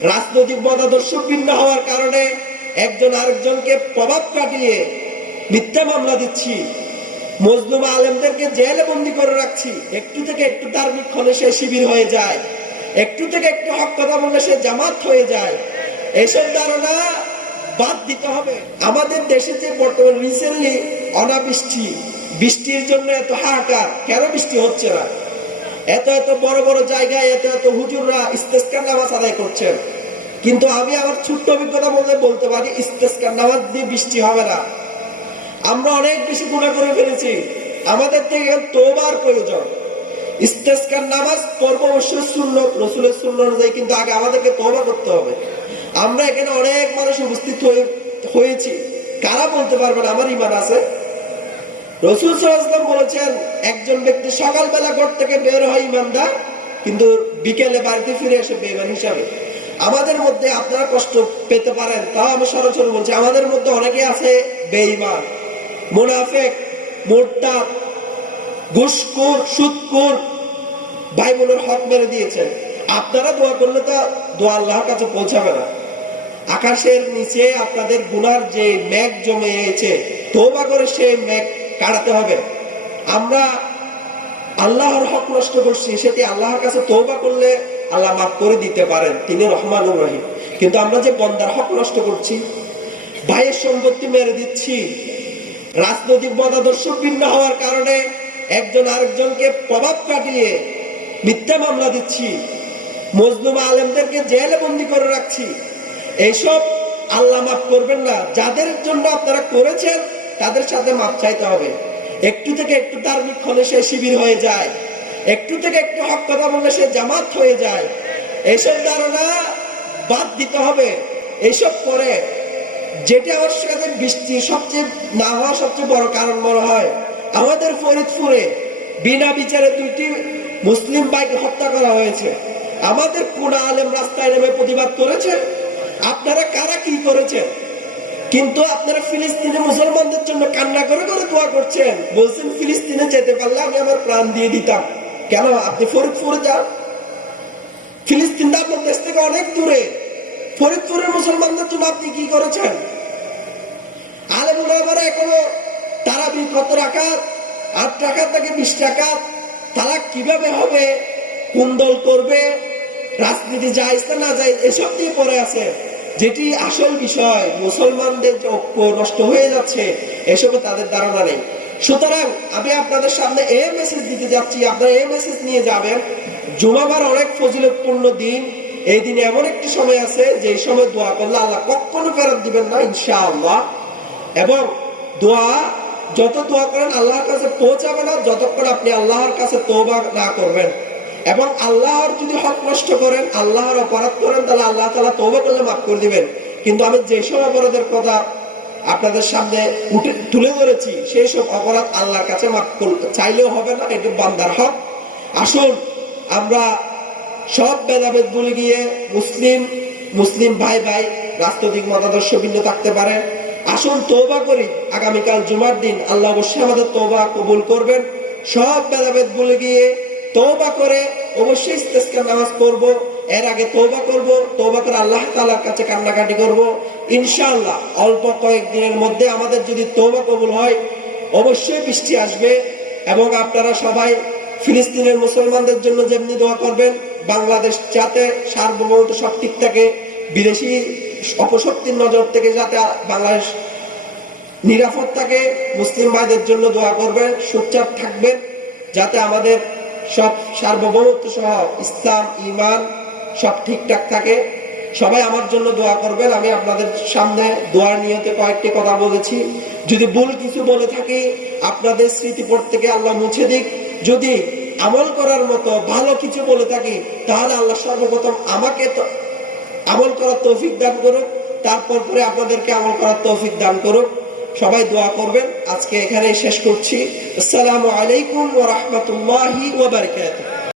রাজনৈতিক মতাদর্শ ভিন্ন হওয়ার কারণে একজন আরেকজনকে প্রভাব কাটিয়ে মিথ্যা মামলা দিচ্ছি। মজলুম আলেমদেরকে জেলে বন্দি করে রাখছি। একটু থেকে একটু ধার্মিক হলে সে শিবির হয়ে যায়। একটু থেকে একটু হক কথা বললে সে জামাত হয়ে যায়। এসব ধারণা বাদ দিতে হবে। আমাদের দেশে যে বর্তমান রিসেন্টলি অনাবৃষ্টি, বৃষ্টির জন্য এত হাহাকার, কেন বৃষ্টি হচ্ছে না? এত এত বড় বড় জায়গায় এত এত হুজুররা ইস্তেস্কার নামাজ আদায় করছেন। কিন্তু আমি আমার ছোট্ট অভিজ্ঞতা বলতে বলতে পারি, ইস্তেস্কার নামাজ দিয়ে বৃষ্টি হবে না। আমরা অনেক বেশি গুণা করে ফেলেছি। আমাদের থেকে তোবার প্রয়োজন। ইস্তেস্কার নামাজ পর্ব অবশ্যই শূন্য রসুলের শূন্য অনুযায়ী, কিন্তু আগে আমাদেরকে তোবা করতে হবে। আমরা এখানে অনেক মানুষ উপস্থিত হয়ে- হয়েছি। কারা বলতে পারবেন? আমার ইমান আছে? রসুল সাল্লাম বলেছেন, একজন ব্যক্তি সকালবেলা ঘর থেকে বের হয় ইমানদার, কিন্তু বিকেলে বাড়িতে ফিরে এসে বেমান হিসাবে। আমাদের মধ্যে আপনারা কষ্ট পেতে পারেন, তাও আমি সরাসরি বলছি, আমাদের মধ্যে অনেকে আছে বেঈমান মুনাফেক মোর্তা ঘুষখোর, সুদখোর ভাই বোনের হক মেরে দিয়েছেন। আপনারা দোয়া করলে তো দোয়া আল্লাহর কাছে পৌঁছাবে না। আকাশের নিচে আপনাদের গুনার যে মেঘ জমে এসেছে তোবা করে সেই মেঘ কাটাতে হবে। আমরা আল্লাহর হক নষ্ট করছি, সেটি আল্লাহর কাছে তৌবা করলে আল্লাহ মাফ করে দিতে পারেন, তিনি রহমানুর রহিম। কিন্তু আমরা যে বন্দার হক নষ্ট করছি, ভাইয়ের সম্পত্তি মেরে দিচ্ছি, রাজনৈতিক মতাদর্শ ভিন্ন হওয়ার কারণে একজন আরেকজনকে প্রভাব কাটিয়ে মিথ্যা মামলা দিচ্ছি, মজলুম আলেমদেরকে জেলে বন্দি করে রাখছি, এইসব আল্লাহ মাফ করবেন না। যাদের জন্য আপনারা করেছেন তাদের সাথে মাপ চাইতে হবে। একটু থেকে একটু ধার্মিক হলে সে শিবির হয়ে যায়। একটু থেকে একটু হক কথা বললে সে জামাত হয়ে যায়। এইসব ধারণা বাদ দিতে হবে। এইসব করে যেটা আমার সাথে বৃষ্টি সবচেয়ে না হওয়া সবচেয়ে বড় কারণ মনে হয়, আমাদের ফরিদপুরে বিনা বিচারে দুইটি মুসলিম বাইক হত্যা করা হয়েছে। আমাদের কোন আলেম রাস্তায় নেমে প্রতিবাদ করেছে? আপনারা কারা কি করেছেন? কিন্তু আপনারা ফিলিস্তিনে মুসলমানদের জন্য কান্না করে করে দোয়া করছেন। বলছেন, ফিলিস্তিনে যেতে পারলে আমি আমার প্রাণ দিয়ে দিতাম। কেন? আপনি ফরিদপুরে যান। আপনার দেশ থেকে অনেক দূরে। ফরিদপুরের মুসলমানদের জন্য আপনি কি করেছেন? এখনও তারা কত টাকা আট টাকা থেকে বিশ টাকা তালাক কীভাবে হবে? কোন দল করবে? রাজনীতি যায় না যায়, এসব দিয়ে পড়ে আছে। যেটি আসল বিষয়, মুসলমানদের যে ঐক্য নষ্ট হয়ে যাচ্ছে, এসবে তাদের ধারণা নেই। সুতরাং আমি আপনাদের সামনে এ মেসেজ দিতে যাচ্ছি, আপনারা এই মেসেজ নিয়ে যাবেন, জুমাবার অনেক ফজিলতপূর্ণ দিন, এই দিনে এমন একটি সময় আছে যে সময় দোয়া করলে আল্লাহ কখনো ফেরত দিবেন না, ইনশাআল্লাহ। এবং দোয়া, যত দোয়া করেন আল্লাহর কাছে পৌঁছাবে না, যতক্ষণ আপনি আল্লাহর কাছে তোবা না করবেন। এবং আল্লাহর যদি হক নষ্ট করেন, আল্লাহর অপরাধ করেন, তাহলে আল্লাহ তালা তোবা করলে মাফ করে দিবেন। কিন্তু আমি যেসব অপরাধের কথা আপনাদের সামনে উঠে, তুলে ধরেছি, সেই সব অপরাধ আল্লাহর কাছে মাফ চাইলেও হবে না, এটি বান্দার হক। আসুন, আমরা সব ভেদাভেদ ভুলে গিয়ে মুসলিম মুসলিম ভাই ভাই, রাজনৈতিক মতাদর্শ ভিন্ন থাকতে পারে। আসুন তৌবা করি। আগামীকাল জুমার দিন আল্লাহ অবশ্যই আমাদের তৌবা কবুল করবেন। সব ভেদাভেদ ভুলে গিয়ে তৌবা করে অবশ্যই ইস্তেস্কার নামাজ পড়ব। এর আগে তৌবা করব তৌবা করে আল্লাহ তাআলার কাছে কান্নাকাটি করব। ইনশাআল্লাহ অল্প কয়েকদিনের মধ্যে আমাদের যদি তৌবা কবুল হয়, অবশ্যই বৃষ্টি আসবে এবং আপনারা সবাই ফিলিস্তিনের মুসলমানদের জন্য যেমনি দোয়া করবেন, বাংলাদেশ যাতে সার্বভৌমত্ব সব ঠিক থাকে বিদেশি অপশক্তির নজর থেকে যাতে বাংলাদেশ নিরাপদ থাকে, মুসলিম ভাইদের জন্য দোয়া করবেন সুচাপ থাকবেন, যাতে আমাদের সব সার্বভৌমত্ব সহ ইসলাম ইমান সব ঠিকঠাক থাকে। সবাই আমার জন্য দোয়া করবেন, আমি আপনাদের সামনে দোয়ার নিয়তে কয়েকটি কথা বলেছি। যদি ভুল কিছু বলে থাকি, আপনাদের স্মৃতিপট থেকে আল্লাহ মুছে দিক। যদি আমল করার মতো ভালো কিছু বলে থাকি, তাহলে আল্লাহ সর্বপ্রথম আমাকে তো আমল করার তৌফিক দান করুক, তারপর পরে আপনাদেরকে আমল করার তৌফিক দান করুক। সবাই দোয়া করবেন। আজকে এখানেই শেষ করছি। আসসালামু আলাইকুম ওয়া রাহমাতুল্লাহি ওয়া বারাকাতুহু।